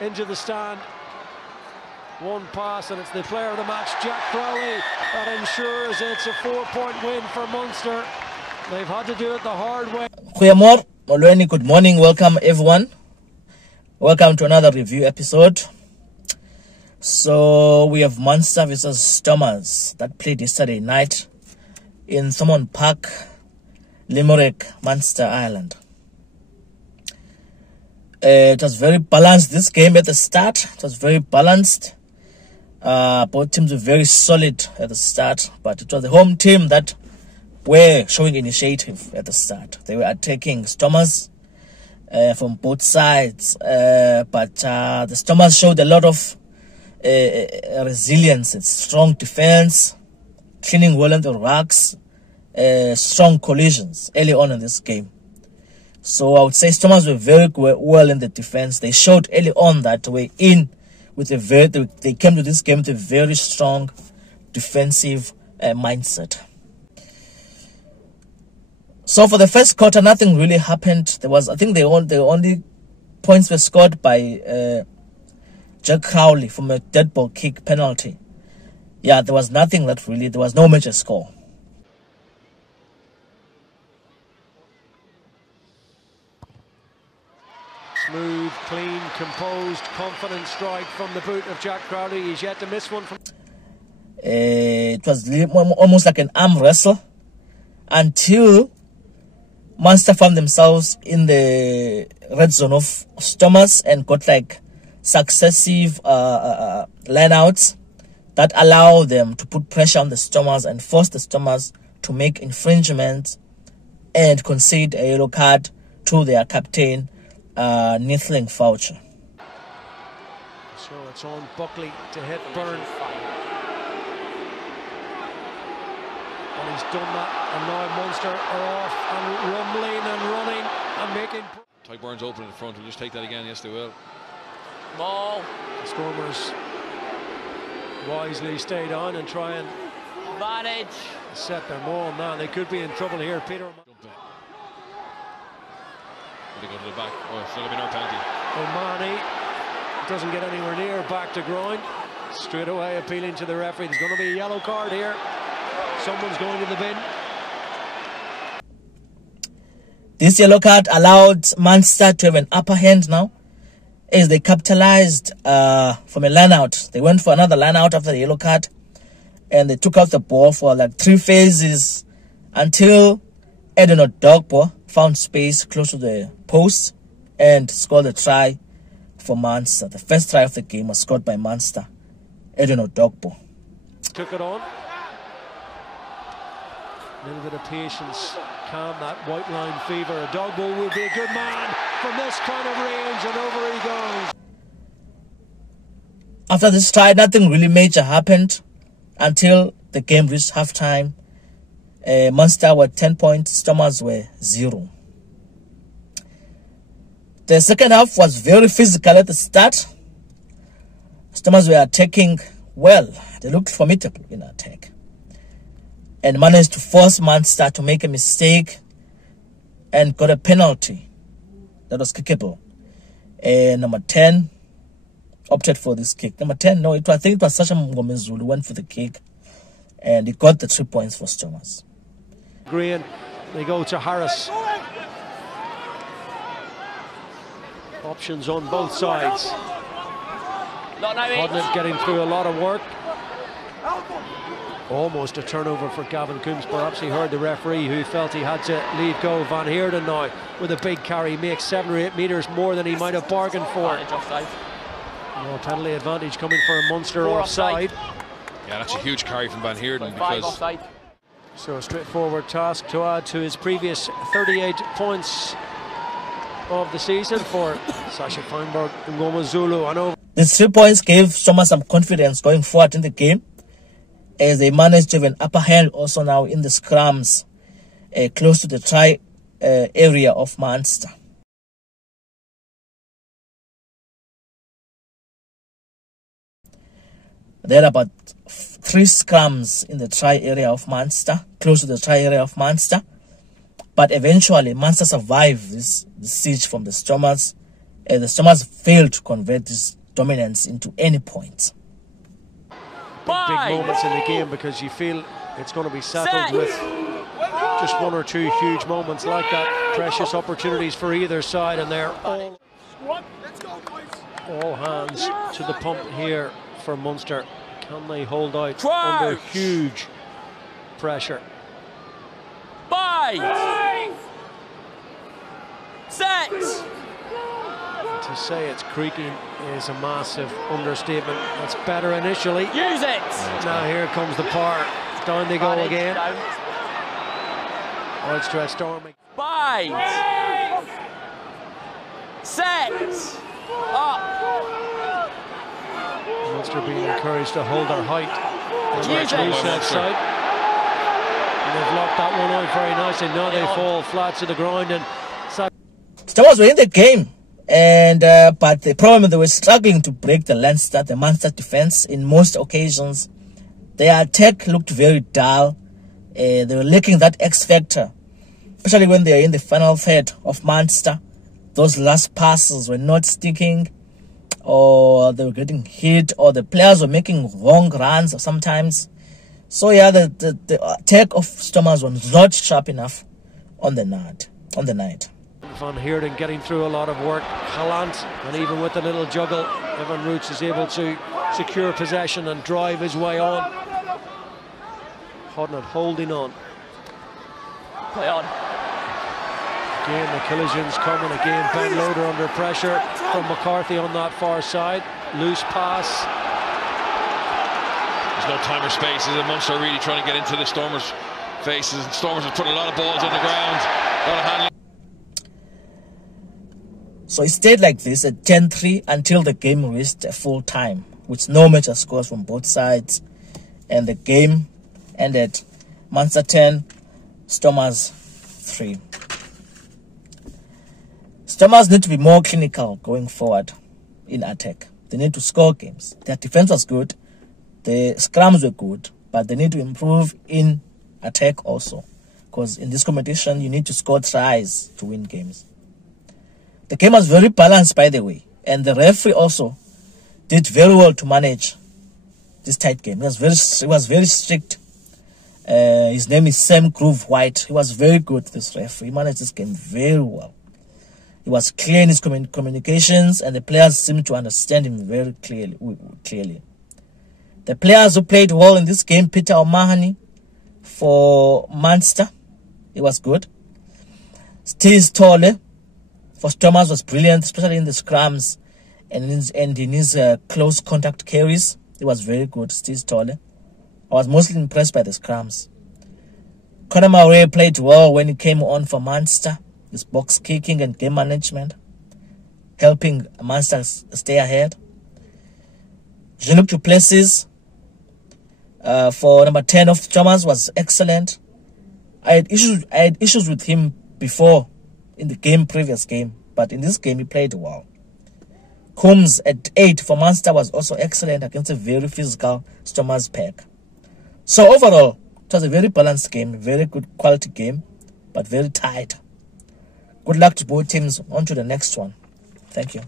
into the stand. One pass and it's the player of the match, Jack Crowley, that ensures it's a 4-point win for Munster. They've had to do it the hard way. Good morning, welcome everyone. Welcome to another review episode. So we have Munster versus Stormers that played yesterday night in Thomond Park, Limerick, Munster, Ireland. It was very balanced, this game at the start. It was very balanced. Both teams were very solid at the start, but it was the home team that were showing initiative at the start. They were attacking Stormers from both sides, but the Stormers showed a lot of resilience and strong defense, cleaning well on the racks, strong collisions early on in this game. So I would say Stormers were very well in the defense. They showed early on that way in with they came to this game with a very strong defensive mindset. So for the first quarter, nothing really happened. I think the only points were scored by Jack Crowley from a dead ball kick penalty. Yeah, there was nothing that really, there was no major score. Smooth, clean, composed, confident strike from the boot of Jack Crowley. He's yet to miss one from... It was almost like an arm wrestle until Munster found themselves in the red zone of Stormers and got like successive line-outs that allow them to put pressure on the Stormers and force the Stormers to make infringements and concede a yellow card to their captain, Nithling Foucher. So it's on Buckley to hit Byrne. And he's done that, and now Munster are off and rumbling and running and making... Ty Burns open in front, we'll just take that again, yes they will. Ball. The Stormers wisely stayed on and try and manage set their maul. Now they could be in trouble here, Peter. They go to the back. Oh, it's going to be no penalty. O'Mahony doesn't get anywhere near back to groin. Straight away appealing to the referee. There's going to be a yellow card here. Someone's going to the bin. This yellow card allowed Munster to have an upper hand now, as they capitalized from a line-out. They went for another line-out after the yellow card, and they took out the ball for like 3 phases until Eden Odogbo found space close to the post and scored a try for Munster. The first try of the game was scored by Munster, Eden Odogbo. Took it on. A little bit of patience, calm that white line fever. Odogbo will be a good man from this kind of range, and over he goes. After this try, nothing really major happened until the game reached halftime. Munster were 10 points, Stormers were 0. The second half was very physical at the start. Stormers were attacking well. They looked formidable in attack and managed to force Munster to make a mistake and got a penalty that was kickable. Number 10 opted for this kick. Number 10, no, I think it was Sasha Mngomezulu who went for the kick, and he got the 3 points for Stormers. Green, they go to Harris. Options on both sides. Hodnett getting through a lot of work. Almost a turnover for Gavin Coombs. Perhaps he heard the referee, who felt he had to leave go. Van Heerden now with a big carry, makes 7 or 8 metres more than he might have bargained for. No penalty advantage coming for a Munster offside. Yeah, that's a huge carry from Van Heerden, because... So a straightforward task to add to his previous 38 points of the season for Sasha Feinberg and Ngomezulu. These 3 points gave Stormers some confidence going forward in the game, as they managed to have an upper hand also now in the scrums close to the try area of Munster. There are about 3 scrums in the try area of Munster, close to the try area of Munster. But eventually, Munster survived this siege from the Stormers The Stormers failed to convert this dominance into any points. Big moments in the game, because you feel it's going to be settled with just one or two huge moments like that. Precious opportunities for either side, and they're all hands to the pump here for Munster. Can they hold out under huge pressure? 5 set. To say it's creaking is a massive understatement. That's better initially. Use it. Now here comes the power. Down they go again. Wide stretch Storming. 5 set. Up. Munster being encouraged to hold their height. Use it. Side. And they've locked that one out very nicely. Now they fall flat to the ground, and Stormers were in the game, and but the problem, they were struggling to break the Munster defense in most occasions. Their attack looked very dull. They were lacking that X factor, especially when they are in the final third of Munster. Those last passes were not sticking, or they were getting hit, or the players were making wrong runs sometimes. So yeah, the attack of Stormers was not sharp enough on the night. Van Heerden getting through a lot of work. Gallant, and even with the little juggle, Evan Roots is able to secure possession and drive his way on. Hodnett holding on. Play on. Again, the collisions coming. Again, Ben Loader under pressure from McCarthy on that far side. Loose pass. There's no time or space. Is Munster really trying to get into the Stormers' faces? Stormers have put a lot of balls on the ground. A lot of handling. So it stayed like this at 10-3 until the game reached a full time, with no major scores from both sides, and the game ended Munster 10, Stormers 3. Stormers need to be more clinical going forward in attack. They need to score games. Their defense was good, the scrums were good, but they need to improve in attack also, because in this competition you need to score tries to win games. The game was very balanced, by the way, and the referee also did very well to manage this tight game. He was very strict. His name is Sam Groove White. He was very good, this referee. He managed this game very well. He was clear in his communications, and the players seemed to understand him very clearly. The players who played well in this game, Peter O'Mahony for Munster, he was good. Steve Tolle for Stormers was brilliant, especially in the scrums and in his close contact carries. He was very good, Steve Tolle. I was mostly impressed by the scrums. Conor Murray played well when he came on for Munster. His box kicking and game management, helping Munster stay ahead. Jean-Luc du Plessis for number 10 of Stormers was excellent. I had issues with him before in the previous game, but in this game he played well. Coombs at 8 for Munster was also excellent against a very physical Stormers pack. So overall, it was a very balanced game, very good quality game, but very tight. Good luck to both teams. On to the next one. Thank you.